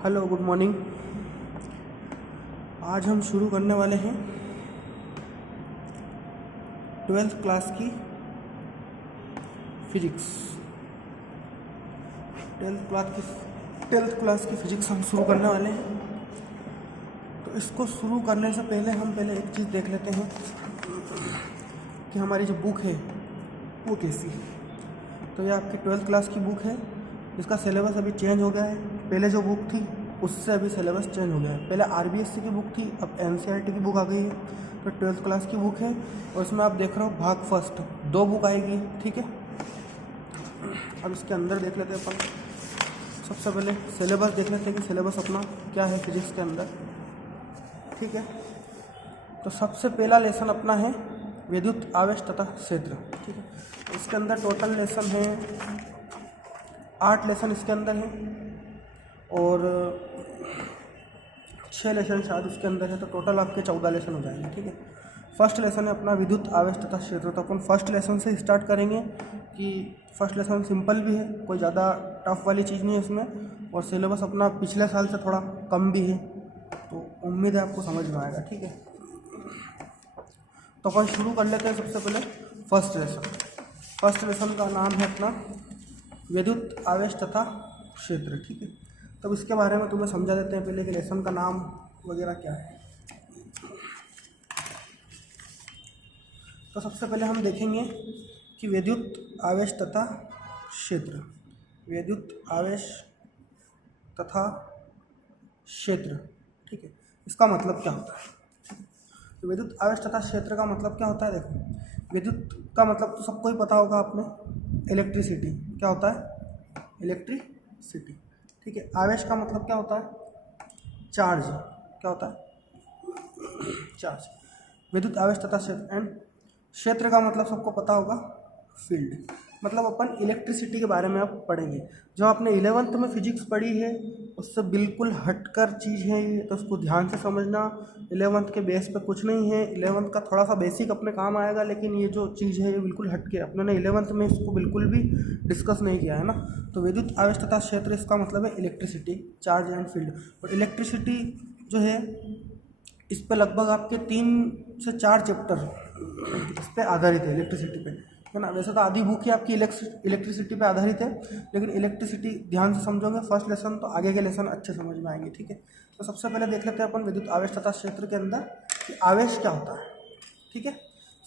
Hello, good morning. आज हम शुरू करने वाले हैं 12th क्लास की फिजिक्स। 12th क्लास की फिजिक्स हम शुरू करने वाले हैं। तो इसको शुरू करने से पहले हम एक चीज़ देख लेते हैं कि हमारी जो बुक है वो कैसी है। तो ये आपकी 12th क्लास की बुक है। इसका सिलेबस अभी चेंज हो गया है। पहले जो बुक थी उससे अभी सिलेबस चेंज हो गया है। पहले आरबीएससी की बुक थी, अब एनसीईआरटी की बुक आ गई है। तो 12th क्लास की बुक है और इसमें आप देख रहे हो भाग फर्स्ट 2 बुक आएगी, ठीक है। अब इसके अंदर देख लेते हैं अपन। सबसे पहले सिलेबस देख लेते हैं कि सिलेबस अपना क्या है फिजिक्स के अंदर, ठीक है। तो सबसे पहला लेसन अपना है विद्युत आवेश तथा क्षेत्र, ठीक है। इसके अंदर टोटल लेसन है 8 लेसन इसके अंदर है और 6 लेसन शायद इसके अंदर है। तो टोटल आपके 14 लेसन हो जाएंगे, ठीक है। फर्स्ट लेसन है अपना विद्युत आवेश तथा क्षेत्र। तो अपन फर्स्ट लेसन से स्टार्ट करेंगे कि फर्स्ट लेसन सिंपल भी है, कोई ज़्यादा टफ वाली चीज़ नहीं है इसमें, और सिलेबस अपना पिछले साल से थोड़ा कम भी है। तो उम्मीद है आपको समझ में आएगा, ठीक है। तो अपन शुरू कर लेते हैं सबसे पहले फर्स्ट लेसन। फर्स्ट लेसन का नाम है अपना विद्युत आवेश तथा क्षेत्र, ठीक है। तब इसके बारे में तुम्हें समझा देते हैं पहले कि लेसन का नाम वगैरह क्या है। तो सबसे पहले हम देखेंगे कि विद्युत आवेश तथा क्षेत्र, विद्युत आवेश तथा क्षेत्र, ठीक है। इसका मतलब क्या होता है? तो विद्युत आवेश तथा क्षेत्र का मतलब क्या होता है? देखो, विद्युत का मतलब तो सबको ही पता होगा आपने, इलेक्ट्रिसिटी। क्या होता है? इलेक्ट्रिसिटी, ठीक है। आवेश का मतलब क्या होता है? चार्ज। क्या होता है? चार्ज। विद्युत आवेश तथा क्षेत्र। एंड क्षेत्र का मतलब सबको पता होगा, फील्ड। मतलब अपन इलेक्ट्रिसिटी के बारे में अब पढ़ेंगे। जो आपने 11th में फिजिक्स पढ़ी है उससे बिल्कुल हटकर चीज़ है ये, तो उसको ध्यान से समझना। 11th के बेस पे कुछ नहीं है, 11th का थोड़ा सा बेसिक अपने काम आएगा, लेकिन ये जो चीज़ है ये बिल्कुल हटके, अपने ने 11th में इसको बिल्कुल भी डिस्कस नहीं किया है ना। तो विद्युत आवेश तथा क्षेत्र, इसका मतलब है इलेक्ट्रिसिटी, चार्ज एंड फील्ड। और इलेक्ट्रिसिटी जो है इस पर लगभग आपके 3 से 4 चैप्टर इस पर आधारित है, इलेक्ट्रिसिटी पे, है ना। वैसे तो आधी बुक ही आपकी इलेक्ट्रिसिटी पे आधारित है, लेकिन इलेक्ट्रिसिटी ध्यान से समझोगे फर्स्ट लेसन तो आगे के लेसन अच्छे समझ में आएंगे, ठीक है। तो सबसे पहले देख लेते हैं अपन विद्युत आवेश तथा क्षेत्र के अंदर कि आवेश क्या होता है, ठीक है।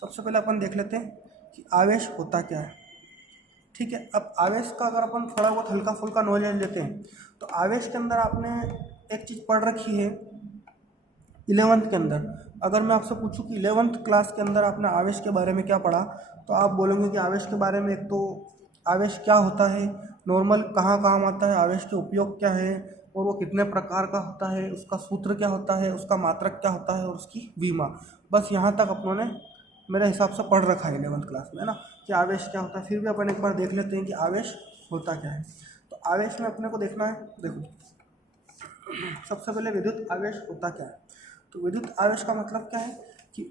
सबसे पहले अपन देख लेते हैं कि आवेश होता क्या है, ठीक है। अब आवेश का अगर अपन थोड़ा बहुत हल्का फुल्का नॉलेज लेते हैं तो आवेश के अंदर आपने एक चीज़ पढ़ रखी है 11th के अंदर। अगर मैं आपसे पूछूं कि 11th क्लास के अंदर आपने आवेश के बारे में क्या पढ़ा, तो आप बोलोगे कि आवेश के बारे में एक तो आवेश क्या होता है, नॉर्मल कहाँ काम आता है, आवेश के उपयोग क्या है, और वो कितने प्रकार का होता है, उसका सूत्र क्या होता है, उसका मात्रक क्या होता है, और उसकी विमा। बस यहाँ तक अपनों ने मेरे हिसाब से पढ़ रखा है 11th क्लास में, ना, कि आवेश क्या होता है। फिर भी अपन एक बार देख लेते हैं कि आवेश होता क्या है। तो आवेश में अपने को देखना है, देखो सबसे पहले विद्युत आवेश होता क्या है। तो विद्युत आवेश का मतलब क्या है कि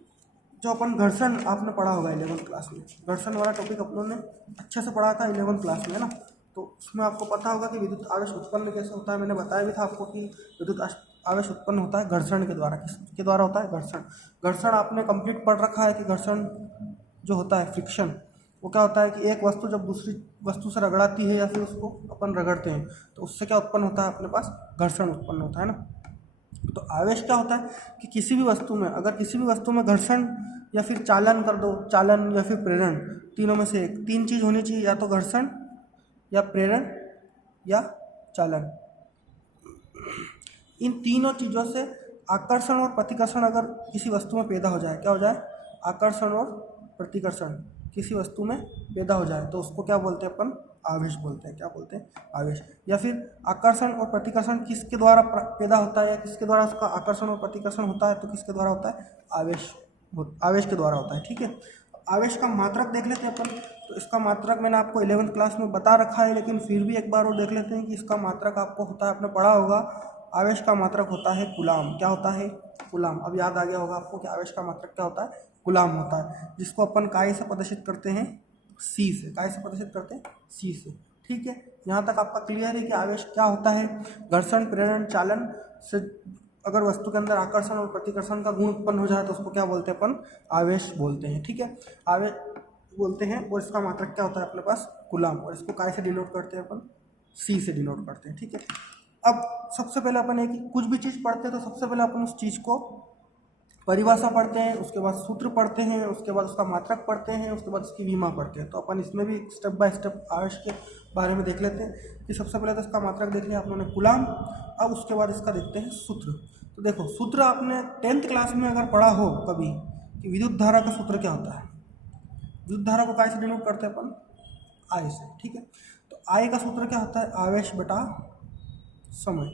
जो अपन घर्षण आपने पढ़ा होगा 11th क्लास में, घर्षण वाला टॉपिक अपनों ने अच्छे से पढ़ा था 11th क्लास में, है ना। तो उसमें आपको पता होगा कि विद्युत आवेश उत्पन्न कैसे होता है। मैंने बताया भी था आपको कि विद्युत आवेश उत्पन्न होता है घर्षण के द्वारा। किसके द्वारा होता है? घर्षण। घर्षण आपने कंप्लीट पढ़ रखा है कि घर्षण जो होता है, फ्रिक्शन, वो क्या होता है कि एक वस्तु जब दूसरी वस्तु से रगड़ाती है या फिर उसको अपन रगड़ते हैं तो उससे क्या उत्पन्न होता है? अपने पास घर्षण उत्पन्न होता है ना। तो आवेश क्या होता है कि किसी भी वस्तु में, अगर किसी भी वस्तु में घर्षण या फिर चालन कर दो, चालन या फिर प्रेरण, तीनों में से एक, 3 चीज़ होनी चाहिए, या तो घर्षण या प्रेरण या चालन। इन तीनों चीज़ों से आकर्षण और प्रतिकर्षण अगर किसी वस्तु में पैदा हो जाए, क्या हो जाए? आकर्षण और प्रतिकर्षण किसी वस्तु में पैदा हो जाए तो उसको क्या बोलते हैं? अपन आवेश बोलते हैं। क्या बोलते हैं? आवेश। या फिर आकर्षण और प्रतिकर्षण किसके द्वारा पैदा होता है, या किसके द्वारा उसका आकर्षण और प्रतिकर्षण होता है, तो किसके द्वारा होता है? आवेश के द्वारा होता है, ठीक है। आवेश का मात्रक देख लेते हैं अपन। तो इसका मात्रक मैंने आपको 11th क्लास में बता रखा है, लेकिन फिर भी एक बार और देख लेते हैं कि इसका मात्रक आपको होता है, आपने पढ़ा होगा, आवेश का मात्रक होता है कूलाम। क्या होता है? कूलाम। अब याद आ गया होगा आपको कि आवेश का मात्रक क्या होता है? कूलाम होता है, जिसको अपन काय से प्रदर्शित करते हैं? सी से। काय से प्रदर्शित करते हैं? सी से, ठीक। ठीक है, यहाँ तक आपका क्लियर है कि आवेश क्या होता है। घर्षण, प्रेरण, चालन से अगर वस्तु के अंदर आकर्षण और प्रतिकर्षण का गुण उत्पन्न हो जाए तो उसको क्या बोलते हैं अपन, आवेश बोलते हैं। ठीक है, आवेश बोलते हैं। और इसका मात्रक क्या होता है अपने पास, कूलाम। और इसको काय से डिनोट करते हैं अपन, सी से डिनोट करते हैं। ठीक है, अब सबसे पहले अपन एक कुछ भी चीज़ पढ़ते हैं तो सबसे पहले अपन उस चीज़ को परिभाषा पढ़ते हैं, उसके बाद सूत्र पढ़ते हैं, उसके बाद उसका मात्रक पढ़ते हैं, उसके बाद उसकी विमा पढ़ते हैं। तो अपन इसमें भी स्टेप बाय स्टेप आवेश के बारे में देख लेते हैं कि सबसे पहले तो इसका मात्रक देख लिया आप लोगों ने, कूलाम। अब उसके बाद इसका देखते हैं सूत्र। तो देखो, सूत्र आपने 10th क्लास में अगर पढ़ा हो कभी कि विद्युत धारा का सूत्र क्या होता है। विद्युत धारा को काय से डिनोट करते हैं अपन, आई से। ठीक है, तो आई का सूत्र क्या होता है, आवेश बटा समय।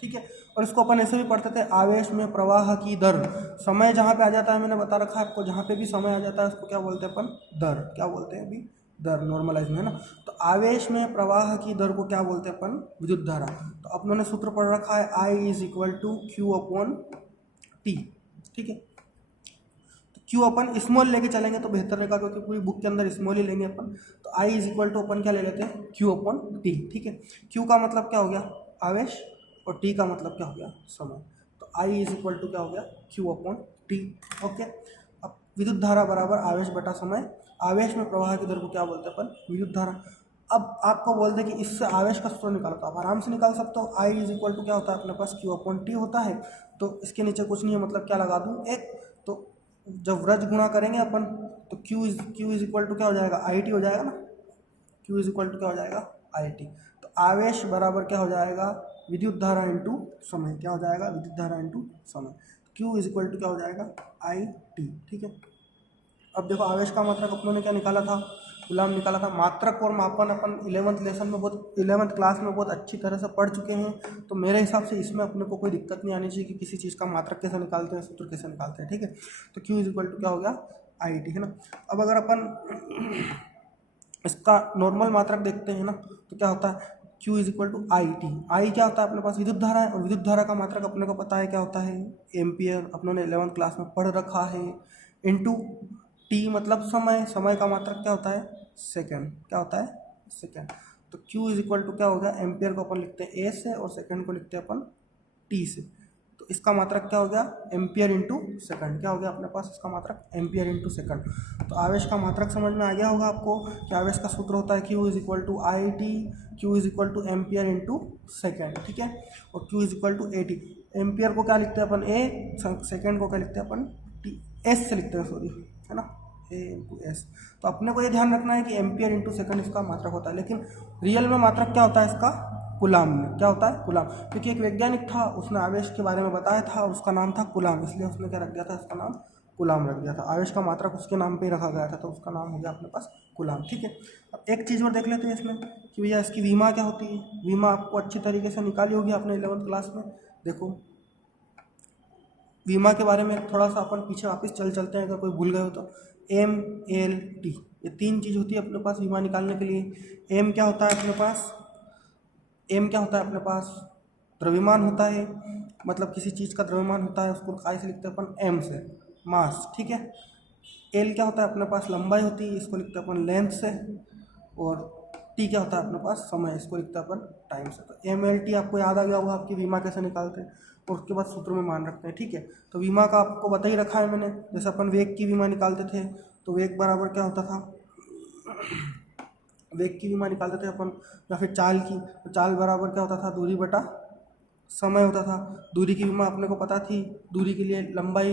ठीक है, और इसको अपन ऐसे भी पढ़ते थे, आवेश में प्रवाह की दर। समय जहाँ पे आ जाता है, मैंने बता रखा है आपको, जहाँ पे भी समय आ जाता है उसको क्या बोलते हैं अपन, दर। क्या बोलते हैं अभी, दर, नॉर्मलाइज में है ना। तो आवेश में प्रवाह की दर को क्या बोलते हैं अपन, विद्युत धारा। तो अपनों ने सूत्र पढ़ रखा है, I is equal to Q upon T. ठीक है, तो क्यू अपन स्मॉल लेके चलेंगे तो बेहतर रहेगा, क्योंकि पूरी बुक के अंदर स्मॉल ही लेंगे अपन। तो I इज इक्वल टू अपन क्या ले लेते हैं, क्यू अपॉन टी। ठीक है, क्यू का मतलब क्या हो गया, आवेश, और टी का मतलब क्या हो गया, समय। तो I इज इक्वल टू क्या हो गया, क्यू अपॉन टी। ओके, अब विद्युत धारा बराबर आवेश बटा समय। आवेश में प्रवाह की दर को क्या बोलते हैं अपन, विद्युत धारा। अब आपको बोलते हैं कि इससे आवेश का सूत्र निकालो, तो आप आराम से निकाल सकते हो। I इज इक्वल टू क्या होता है अपने पास, क्यू अपॉन टी होता है। तो इसके नीचे कुछ नहीं है, मतलब क्या लगा दूँ, एक। तो जब व्रज गुणा करेंगे अपन तो Q इज इक्वल टू क्या हो जाएगा, आई टी हो जाएगा ना। Q इज इक्वल टू क्या हो जाएगा, आई टी। तो आवेश बराबर क्या हो जाएगा, विद्युत धारा इंटू समय। क्या हो जाएगा, विद्युत धारा इंटू समय। Q इज इक्वल टू क्या हो जाएगा, आई टी। ठीक है, अब देखो आवेश का मात्रक अपनों ने क्या निकाला था, कूलाम निकाला था। मात्रक और मापन अपन 11th लेसन में बहुत 11th क्लास में बहुत अच्छी तरह से पढ़ चुके हैं। तो मेरे हिसाब से इसमें अपने को कोई दिक्कत नहीं आनी चाहिए कि किसी चीज़ का मात्रक कैसे निकालते हैं, सूत्र कैसे निकालते हैं। ठीक है, तो Q इज इक्वल टू क्या हो गया, आई टी, है ना। अब अगर अपन इसका नॉर्मल मात्रक देखते हैं ना, तो क्या होता है, Q is equal to I T. I क्या होता है अपने पास, विद्युत धारा है, और विद्युत धारा का मात्रक अपने को पता है क्या होता है, एम्पियर। अपनों ने 11th क्लास में पढ़ रखा है। इंटू टी मतलब समय। समय का मात्रक क्या होता है, सेकंड। क्या होता है, सेकंड। तो Q इज इक्वल टू क्या हो गया, एम्पियर को अपन लिखते हैं A से, और सेकंड को लिखते हैं अपन T से। तो इसका मात्रक क्या हो गया, एम्पियर इंटू सेकंड। क्या हो गया अपने पास इसका मात्रक, एम्पियर इंटू सेकंड। तो आवेश का मात्रक समझ में आ गया होगा आपको कि आवेश का सूत्र होता है Q is equal to I T, Q is equal to ampere into second. ठीक है, और Q is equal to A T. Ampere को क्या लिखते हैं अपन, A, सेकेंड को क्या लिखते हैं अपन, T, S से लिखते हैं, सॉरी, है ना, A इंटू एस। तो अपने को ये ध्यान रखना है कि एम्पियर इंटू सेकंड इसका मात्रक होता है, लेकिन रियल में मात्रक क्या होता है इसका, कूलाम में। क्या होता है, कूलाम। क्योंकि एक वैज्ञानिक था, उसने आवेश के बारे में बताया था और उसका नाम था कूलाम, इसलिए उसने क्या रख दिया था, इसका नाम कूलाम रख दिया था। आवेश का मात्रक उसके नाम पे ही रखा गया था, तो उसका नाम हो गया अपने पास कूलाम। ठीक है, अब एक चीज़ और देख लेते हैं इसमें कि भैया इसकी विमा क्या होती है। विमा आपको अच्छी तरीके से निकाली होगी आपने 11th क्लास में। देखो विमा के बारे में थोड़ा सा अपन पीछे वापस चलते हैं, अगर कोई भूल गए हो तो। एम, एल, टी, ये तीन चीज़ होती है अपने पास विमा निकालने के लिए। एम क्या होता है अपने पास, एम क्या होता है अपने पास, द्रव्यमान होता है। मतलब किसी चीज़ का द्रव्यमान होता है, उसको काय से लिखते हैं अपन, एम से, मास। ठीक है, एल क्या होता है अपने पास, लंबाई होती है, इसको लिखते हैं अपन लेंथ से। और टी क्या होता है अपने पास, समय, इसको लिखते हैं अपन टाइम से। तो एम एल टी आपको याद आ गया होगा आपकी विमा कैसे निकालते हैं, और उसके बाद सूत्र में मान रखते हैं। ठीक है, तो विमा का आपको बता ही रखा है मैंने। जैसे अपन वेग की विमा निकालते थे, तो वेग बराबर क्या होता था, वेग की विमा निकालते थे अपन, या फिर चाल की, तो चाल बराबर क्या होता था, दूरी बटा समय होता था। दूरी की विमा अपने को पता थी, दूरी के लिए लंबाई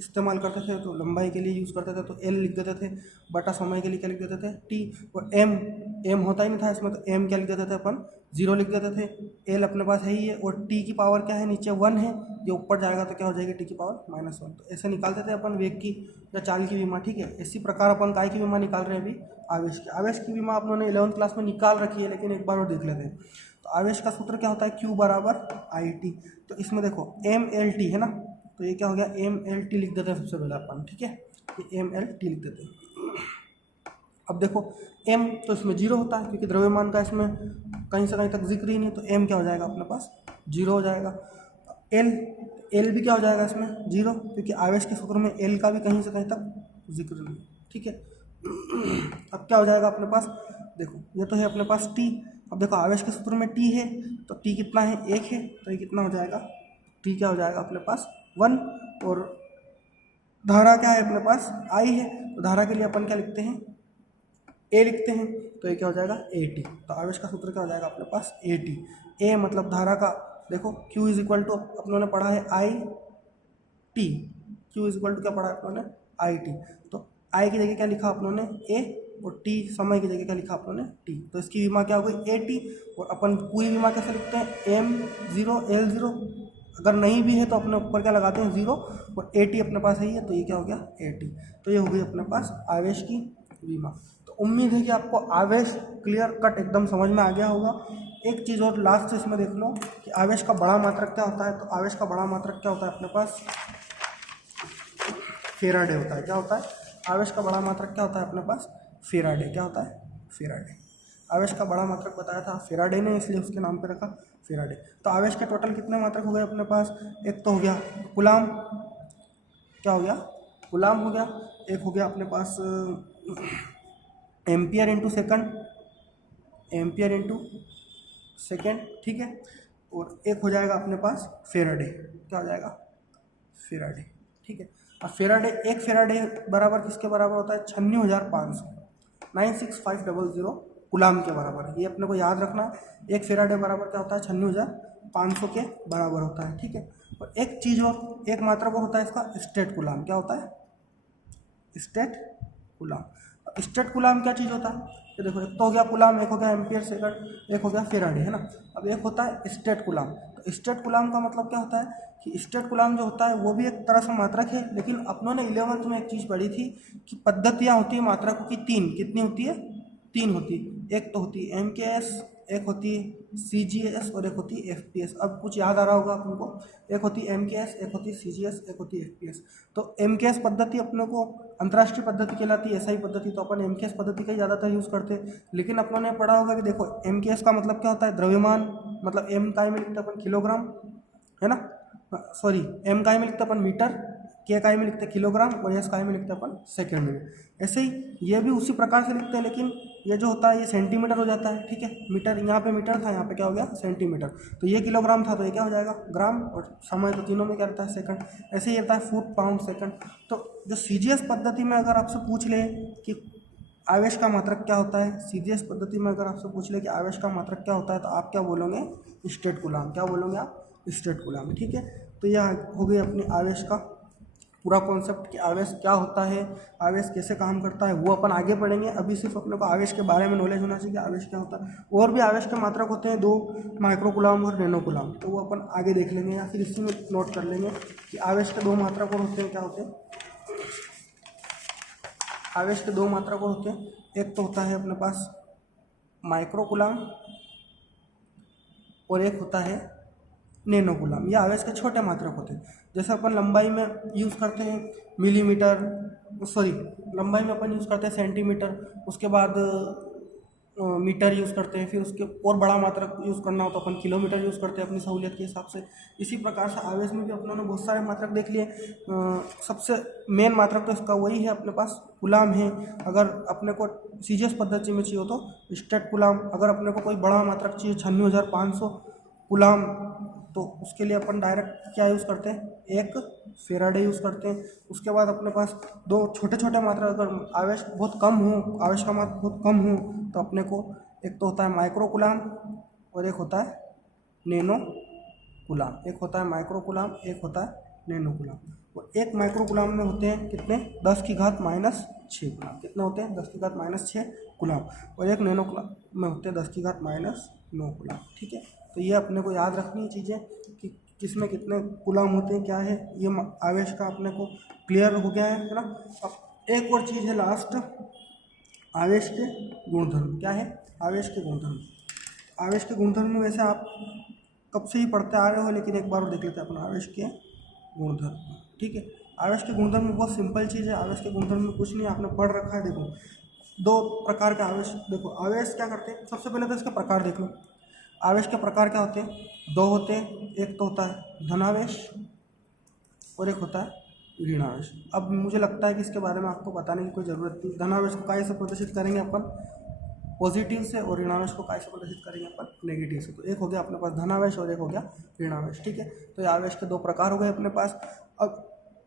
इस्तेमाल करते थे, तो लंबाई के लिए यूज़ करते थे तो एल लिख देते थे, बटा समय के लिए क्या लिख देते थे, टी। और एम होता ही नहीं था इसमें, तो एम क्या लिख देते थे अपन, 0 लिख देते थे। एल अपने पास है ही है, और टी की पावर क्या है, नीचे 1 है, ये ऊपर जाएगा तो क्या हो जाएगी, टी की पावर -1। तो ऐसे निकालते थे अपन वेग की या चाल की विमा। ठीक है, इसी प्रकार अपन काय की विमा निकाल रहे हैं अभी, आवेश की। आवेश की विमा आप लोगों ने 11th क्लास में निकाल रखी है, लेकिन एक बार और देख लेते हैं। तो आवेश का सूत्र क्या होता है, Q बराबर आई टी। तो इसमें देखो एम एल टी है ना, तो ये क्या हो गया, एम एल टी लिख देते हैं सबसे पहले अपन। ठीक है, ये एम एल टी लिख देते हैं। अब देखो एम तो इसमें 0 होता है, क्योंकि द्रव्यमान का इसमें कहीं से कहीं तक जिक्र ही नहीं, तो एम क्या हो जाएगा अपने पास, 0 हो जाएगा। एल भी क्या हो जाएगा इसमें 0, क्योंकि आवेश के सूत्र में एल का भी कहीं से कहीं तक जिक्र नहीं। ठीक है, अब क्या हो जाएगा अपने पास, देखो ये तो है अपने पास टी। अब देखो आवेश के सूत्र में टी है, तो टी कितना है, 1 है, तो ये कितना हो जाएगा, टी क्या हो जाएगा अपने पास 1। और धारा क्या है अपने पास, आई है, तो धारा के लिए अपन क्या लिखते हैं, ए लिखते हैं, तो ये क्या हो जाएगा ए टी। तो आवेश का सूत्र क्या हो जाएगा अपने पास ए टी। ए मतलब धारा का, देखो Q इज इक्वल टू अपनों ने पढ़ा है I T, Q is equal to क्या पढ़ा है अपनों ने, आई टी। तो आई की जगह क्या लिखा अपनों ने ए, और टी समय की जगह क्या लिखा अपनों ने टी। तो इसकी विमा क्या हो गई ए टी। और अपन पूरी विमा कैसे लिखते हैं, M0 L0, अगर नहीं भी है तो अपने ऊपर क्या लगाते हैं 0, और ए टी अपने पास है ही है, तो ये क्या हो गया ए टी। तो ये हो गई अपने पास आवेश की विमा। तो उम्मीद है कि आपको आवेश क्लियर कट एकदम समझ में आ गया होगा। एक चीज़ और लास्ट से इसमें देख लो कि आवेश का बड़ा मात्रक क्या होता है। तो आवेश का बड़ा मात्रक क्या होता है अपने पास, फेराडे होता है। क्या होता है, आवेश का बड़ा मात्रक क्या होता है अपने पास, फेराडे। क्या होता है, फेराडे। आवेश का बड़ा मात्रक बताया था फेराडे ने, इसलिए उसके नाम पे रखा फेराडे। तो आवेश के टोटल कितने मात्रक हो गए अपने पास, एक तो हो गया कूलाम, क्या हो गया, कूलाम हो गया। एक हो गया अपने पास ampere into second, ampere into second, ठीक है। और एक हो जाएगा अपने पास फेराडे, क्या हो जाएगा, फेराडे, ठीक है। अब फेराडे, एक फेराडे बराबर किसके बराबर होता है, 96,500, 96500 कूलाम के बराबर। ये अपने को याद रखना, एक फेराडे बराबर क्या होता है, 96,500 के बराबर होता है, ठीक है। और एक चीज़ और, एक मात्रक और होता है इसका, स्टेट कूलाम। क्या होता है, स्टेट कूलाम। स्टेट कूलाम क्या चीज़ होता है, तो देखो एक तो हो गया कूलाम, एक हो गया एम्पियर सेकंड, एक हो गया फेराडे, है ना। अब एक होता है स्टेट कूलाम। तो स्टेट कूलाम का मतलब क्या होता है कि स्टेट कूलाम जो होता है वो भी एक तरह से मात्रक है, लेकिन अपनों ने 11th में एक चीज़ पढ़ी थी कि पद्धतियाँ होती है मात्रकों की 3, कितनी होती है, 3 होती है। एक तो होती है MKS, एक होती है CGS, और एक होती है FPS। अब कुछ याद आ रहा होगा आपको, एक होती है MKS, एक होती है CGS, एक होती है FPS। तो MKS पद्धति अपने को अंतर्राष्ट्रीय पद्धति कहलाती है, SI पद्धति, तो अपन MKS पद्धति का ही ज़्यादातर यूज़ करते हैं। लेकिन अपनों ने पढ़ा होगा कि देखो MKS का मतलब क्या होता है, द्रव्यमान, मतलब M का में लिखते अपन किलोग्राम, है ना, सॉरी M का में लिखते अपन मीटर, K का में लिखते किलोग्राम, और S का में लिखते अपन सेकेंड में। ऐसे ही ये भी उसी प्रकार से लिखते हैं, लेकिन ये जो होता है ये सेंटीमीटर हो जाता है, ठीक है। मीटर, यहाँ पे मीटर था, यहाँ पे क्या हो गया सेंटीमीटर। तो ये किलोग्राम था, तो ये क्या हो जाएगा ग्राम, और समय तो तीनों में क्या रहता है सेकंड। ऐसे ही रहता है फुट, पाउंड, सेकंड। तो जो CGS पद्धति में अगर आपसे पूछ ले कि आवेश का मात्रक क्या होता है, CGS पद्धति में अगर आपसे पूछ ले कि आवेश का मात्रक क्या होता है, तो आप क्या बोलोगे, स्टेट कूलाम। क्या बोलोगे आप, स्टेट कूलाम, ठीक है। तो यह हो गई अपनी आवेश का पूरा कॉन्सेप्ट कि आवेश क्या होता है, आवेश कैसे काम करता है, वो अपन आगे पढ़ेंगे। अभी सिर्फ अपने को आवेश के बारे में नॉलेज होना चाहिए कि आवेश क्या होता है। और भी आवेश के मात्रक होते हैं 2, माइक्रो कूलाम और नैनो कूलाम, तो वो अपन आगे देख लेंगे, या फिर इसी में नोट कर लेंगे कि आवेश के 2 मात्रक और होते हैं। क्या होते हैं आवेश के 2 मात्रक और होते हैं, एक तो होता है अपने पास माइक्रो कूलाम, और एक होता है नैनो कूलाम। ये आवेश के छोटे मात्रक होते हैं। जैसे अपन लंबाई में यूज़ करते हैं मिलीमीटर, सॉरी लंबाई में अपन यूज़ करते हैं सेंटीमीटर, उसके बाद मीटर यूज़ करते हैं, फिर उसके और बड़ा मात्रक यूज़ करना हो तो अपन किलोमीटर यूज़ करते हैं अपनी सहूलियत के हिसाब से। इसी प्रकार से आवेश में भी अपनों ने बहुत सारे मात्रक देख लिए। सबसे मेन मात्रक तो इसका वही है अपने पास, कूलाम है। अगर अपने को CGS पद्धति में चाहिए हो तो स्टेट कूलाम। अगर अपने को कोई बड़ा मात्रक चाहिए 96,500 कूलाम, तो उसके लिए अपन डायरेक्ट क्या यूज़ करते हैं, एक फेराडे यूज़ करते हैं। उसके बाद अपने पास 2 छोटे छोटे मात्रा, अगर आवेश बहुत कम हो, आवेश का मात्रा बहुत कम हो, तो अपने को एक तो होता है माइक्रो कूलाम, और एक होता है नैनो कूलाम। एक होता है माइक्रो कूलाम, एक होता है नैनो कूलाम। और एक माइक्रो कूलाम में होते हैं कितने, 10⁻⁻6 कूलाम। कितने होते हैं, 10⁻⁻6 कूलाम। और एक नैनो कूलाम में होते हैं 10⁻⁹ कूलाम, ठीक है। तो ये अपने को याद रखनी चीज़ें कि किसमें कितने कूलाम होते हैं, क्या है ये आवेश का अपने को क्लियर हो गया है ना। अब एक और चीज़ है लास्ट, आवेश के गुणधर्म। क्या है, आवेश के गुणधर्म। आवेश के गुणधर्म वैसे आप कब से ही पढ़ते आ रहे हो, लेकिन एक बार देख लेते हैं अपन आवेश के गुणधर्म, ठीक है। आवेश के गुणधर्म बहुत सिंपल चीज़ है। आवेश के गुणधर्म में कुछ नहीं, आपने पढ़ रखा है। देखो 2 प्रकार के आवेश, देखो आवेश क्या करते हैं, सबसे पहले तो इसके प्रकार देख लो। आवेश के प्रकार क्या होते हैं, 2 होते हैं। एक तो होता है धनावेश, और एक होता है ऋण आवेश। अब मुझे लगता है कि इसके बारे में आपको बताने की कोई ज़रूरत नहीं। धनावेश को काय से प्रदर्शित करेंगे अपन? पॉजिटिव से, और ऋणावेश को काय से प्रदर्शित करेंगे अपन? नेगेटिव से। तो एक हो गया अपने पास धनावेश और एक हो गया ऋणावेश, ठीक है। तो ये आवेश के दो प्रकार हो गए अपने पास। अब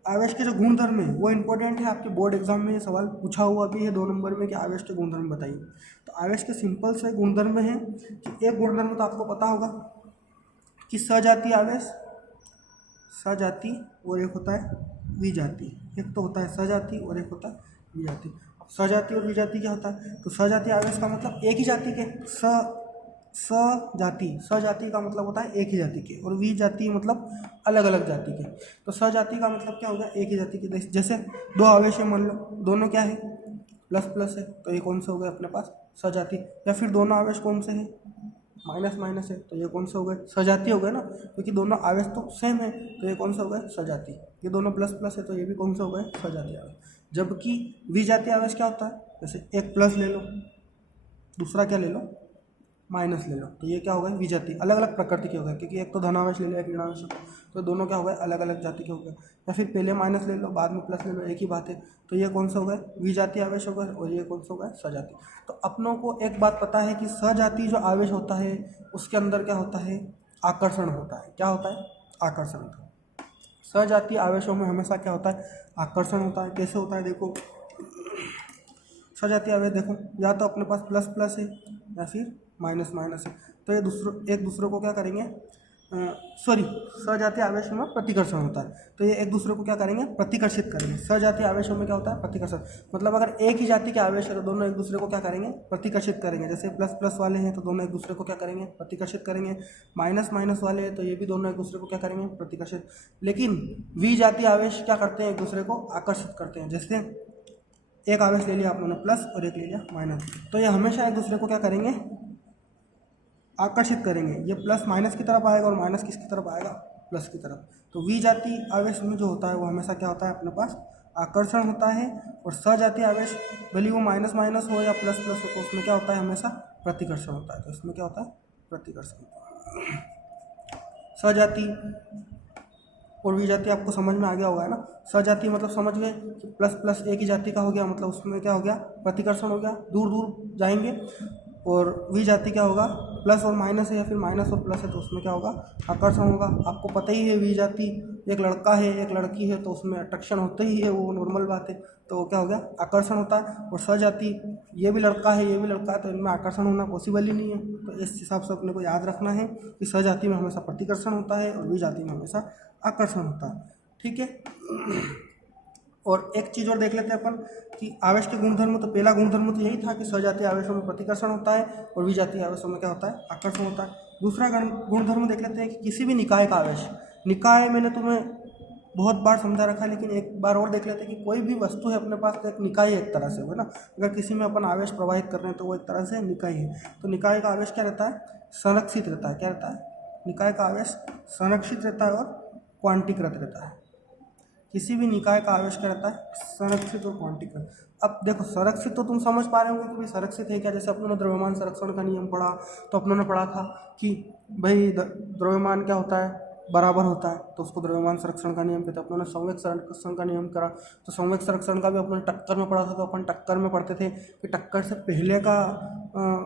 आवेश के जो गुणधर्म है वो इंपॉर्टेंट है, आपके बोर्ड एग्जाम में ये सवाल पूछा हुआ भी है 2 नंबर में कि आवेश के गुणधर्म बताइए। तो आवेश के सिंपल से गुणधर्म है कि एक गुणधर्म तो आपको पता होगा कि सजातीय आवेश, सजाती, और एक होता है विजाती। एक तो होता है सजाती और एक होता है विजाती। अब सजाती और विजाती क्या होता है? तो सजातीय आवेश का मतलब एक ही जाति के, सजाति का मतलब होता है एक ही जाति के, और विजाति मतलब अलग अलग जाति के। तो सजाति का मतलब क्या हो गया? एक ही जाति के। जैसे दो आवेश है, मान लो दोनों क्या है? प्लस प्लस है, तो ये कौन से हो गए अपने पास? सजाति। या फिर दोनों आवेश कौन से हैं? माइनस माइनस है, तो ये कौन से हो गए? सजाती हो गए ना, क्योंकि दोनों आवेश तो सेम है, तो ये कौन से हो गए? सजाती। ये दोनों प्लस प्लस है, तो ये भी कौन से हो गए? सजाती आवेश। जबकि विजातीय आवेश क्या होता है? जैसे एक प्लस ले लो, दूसरा क्या ले लो? माइनस ले लो, तो ये क्या हो गए? विजाती। अलग अलग प्रकृति के हो गए, क्योंकि एक तो धनावेश ले लिया, एक ऋणावेश, तो दोनों क्या हो गए? अलग अलग जाति के हो गए। या फिर पहले माइनस ले लो, बाद में प्लस ले लो, एक ही बात है। तो ये कौन से हो गए? विजातीय आवेश हो गए, और ये कौन से हो गए? सजाती। तो अपनों को एक बात पता है कि सजातीय जो आवेश होता है उसके अंदर क्या होता है? आकर्षण होता है। क्या होता है? आकर्षण होता है। सजातीय आवेशों में हमेशा क्या होता है? आकर्षण होता है। कैसे होता है? देखो, सजातीय आवेश देखो, या तो अपने पास प्लस प्लस है या फिर माइनस माइनस है, तो ये एक दूसरे को क्या करेंगे? सजातीय आवेशों में प्रतिकर्षण होता है, तो ये एक दूसरे को क्या करेंगे? प्रतिकर्षित करेंगे। सजातीय आवेशों में क्या होता है? प्रतिकर्षण। मतलब अगर एक ही जाति के आवेश है तो दोनों एक दूसरे को क्या करेंगे? प्रतिकर्षित करेंगे। जैसे प्लस प्लस वाले हैं तो दोनों एक दूसरे को क्या करेंगे? प्रतिकर्षित करेंगे। माइनस माइनस वाले हैं तो ये भी दोनों एक दूसरे को क्या करेंगे? प्रतिकर्षित। लेकिन विजातीय आवेश क्या करते हैं? एक दूसरे को आकर्षित करते हैं। जैसे एक आवेश ले लिया आपने प्लस और एक ले लिया माइनस, तो ये हमेशा एक दूसरे को क्या करेंगे? आकर्षित करेंगे। ये प्लस माइनस की तरफ आएगा और माइनस किसकी तरफ आएगा? प्लस की तरफ। तो विजातीय आवेश में जो होता है वो हमेशा क्या होता है? अपने पास आकर्षण होता है। और सजातीय आवेश भले वो माइनस माइनस हो या प्लस प्लस हो, तो उसमें क्या होता है? हमेशा प्रतिकर्षण होता है। तो इसमें क्या होता है? प्रतिकर्षण। सजाती और विजाति आपको समझ में आ गया होगा, है ना। सजातीय मतलब समझ गए कि प्लस प्लस एक ही जाति का हो गया, मतलब उसमें क्या हो गया? प्रतिकर्षण हो गया, दूर दूर जाएंगे। और विजाति क्या होगा? प्लस और माइनस है या फिर माइनस और प्लस है, तो उसमें क्या होगा? आकर्षण होगा। आपको पता ही है विजाति, एक लड़का है एक लड़की है तो उसमें अट्रैक्शन होते ही है, वो नॉर्मल बात है। तो क्या हो गया? आकर्षण होता है। और सजाति, ये भी लड़का है ये भी लड़का है, तो इनमें आकर्षण होना पॉसिबल ही नहीं है। तो इस हिसाब से अपने को याद रखना है कि सजाति में हमेशा प्रतिकर्षण होता है और विजाति में हमेशा आकर्षण होता है, ठीक है। और एक चीज़ और देख लेते हैं अपन कि आवेश के गुणधर्म। तो पहला गुणधर्म तो यही था कि सजातीय आवेशों में प्रतिकर्षण होता है और विजातीय आवेशों में क्या होता है? आकर्षण होता है। दूसरा गुणधर्म देख लेते हैं कि किसी भी निकाय का आवेश, निकाय मैंने तुम्हें बहुत बार समझा रखा है, लेकिन एक बार और देख लेते हैं कि कोई भी वस्तु है अपने पास तो एक निकाय है एक तरह से, है ना। अगर किसी में अपन आवेश प्रवाहित कर रहे हैं तो वो एक तरह से निकाय है। तो निकाय का आवेश क्या रहता है? संरक्षित रहता है। क्या रहता है? निकाय का आवेश संरक्षित रहता है और क्वांटीकृत रहता है। किसी भी निकाय का आवेश क्या रहता है? संरक्षित और क्वांटीकृत। अब देखो, संरक्षित तो तुम समझ पा रहे होंगे कि भाई संरक्षित है क्या। जैसे अपनों ने द्रव्यमान संरक्षण का नियम पढ़ा, तो अपनों ने पढ़ा था कि भाई द्रव्यमान क्या होता है? बराबर होता है, तो उसको द्रव्यमान संरक्षण का नियम कहते हैं। अपनों ने संवेग संरक्षण का नियम करा, तो संवेग संरक्षण का भी अपने टक्कर में पढ़ा था। तो अपन टक्कर में पढ़ते थे कि टक्कर से पहले का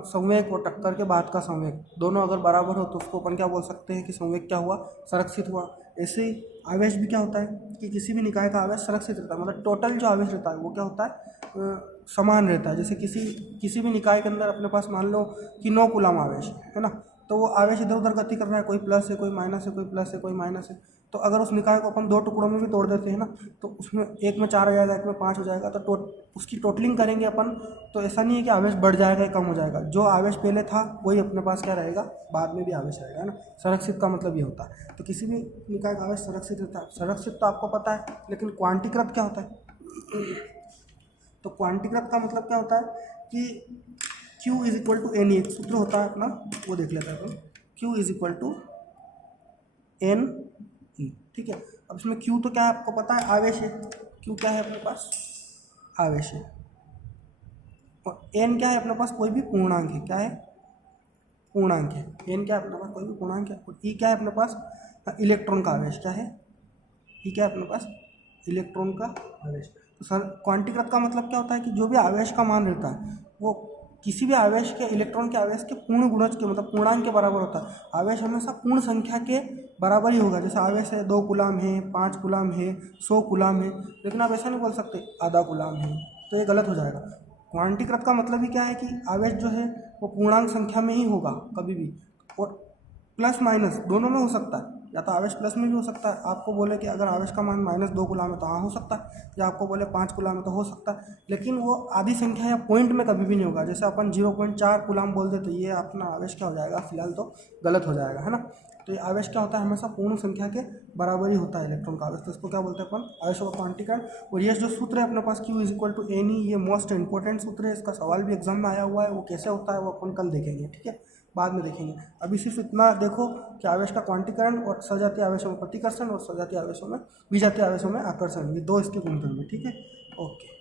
संवेग और टक्कर के बाद का संवेग दोनों अगर बराबर हो तो उसको अपन क्या बोल सकते हैं कि संवेग क्या हुआ? संरक्षित हुआ। ऐसे ही आवेश भी क्या होता है कि किसी भी निकाय का आवेश संरक्षित रहता है, मतलब टोटल जो आवेश रहता है वो क्या होता है? समान रहता है। जैसे किसी भी निकाय के अंदर अपने पास मान लो कि 9 कूलम आवेश है ना, तो वो आवेश इधर उधर गति कर रहा है, कोई प्लस है कोई माइनस है, कोई प्लस है कोई माइनस है। तो अगर उस निकाय को अपन 2 टुकड़ों में भी तोड़ देते हैं ना, तो उसमें एक में 4 हो जाएगा, एक में 5 हो जाएगा। तो उसकी टोटलिंग करेंगे अपन, तो ऐसा नहीं है कि आवेश बढ़ जाएगा या कम हो जाएगा। जो आवेश पहले था वही अपने पास क्या रहेगा? बाद में भी आवेश रहेगा, है ना। संरक्षित का मतलब ये होता है। तो किसी भी निकाय का आवेश संरक्षित रहता है। संरक्षित तो आपको पता है, लेकिन क्वांटीकृत क्या होता है? तो क्वांटीकृत का मतलब क्या होता है कि Q is equal to N, एक सूत्र होता है अपना, वो देख लेते हैं अपन। Q is equal to N E, ठीक है। अब इसमें Q तो क्या है आपको पता है? आवेश है। Q क्या है अपने पास? आवेश है। और N क्या है अपने पास? कोई भी पूर्णांक है। क्या है? पूर्णांक है। N क्या है अपने पास? कोई भी पूर्णांक है। और E क्या है अपने पास? इलेक्ट्रॉन का आवेश। क्या है? E क्या है अपने पास? इलेक्ट्रॉन का आवेश। तो सर क्वांटीकृत का मतलब क्या होता है कि जो भी आवेश का मान रहता है वो किसी भी आवेश के इलेक्ट्रॉन के आवेश के पूर्ण गुणज के मतलब पूर्णांक के बराबर होता है। आवेश हमेशा पूर्ण संख्या के बराबर ही होगा। जैसे आवेश है 2 कूलाम है, 5 कूलाम है, 100 कूलाम है, लेकिन आप ऐसा नहीं बोल सकते आधा कूलाम है, तो ये गलत हो जाएगा। क्वांटीकृत का मतलब ही क्या है कि आवेश जो है वो पूर्णांक संख्या में ही होगा कभी भी, और प्लस माइनस दोनों में हो सकता है। या तो आवेश प्लस में भी हो सकता है, आपको बोले कि अगर आवेश का मान -2 कूलाम है तो हाँ हो सकता है, या आपको बोले 5 कूलाम है तो हो सकता है, लेकिन वो आधी संख्या या पॉइंट में कभी भी नहीं होगा। जैसे अपन 0.4 कूलाम बोल दे तो ये अपना आवेश क्या हो जाएगा, फिलहाल तो गलत हो जाएगा, है ना। तो ये आवेश क्या होता है, हमेशा पूर्ण संख्या के बराबर ही होता है इलेक्ट्रॉन का आवेश। तो इसको क्या बोलते हैं अपन, आवेशों का क्वांटीकरण। और ये जो सूत्र है अपने पास Q = NE, ये मोस्ट इंपॉर्टेंट सूत्र है, इसका सवाल भी एग्जाम में आया हुआ है। वो कैसे होता है वो अपन कल देखेंगे, ठीक है, बाद में देखेंगे। अभी सिर्फ इतना देखो कि आवेश का क्वांटीकरण और सजातीय आवेशों में प्रतिकर्षण और सजातीय आवेशों में विजातीय आवेशों में आकर्षण, ये 2 इसके गुणधर्म है, ठीक है। ओके।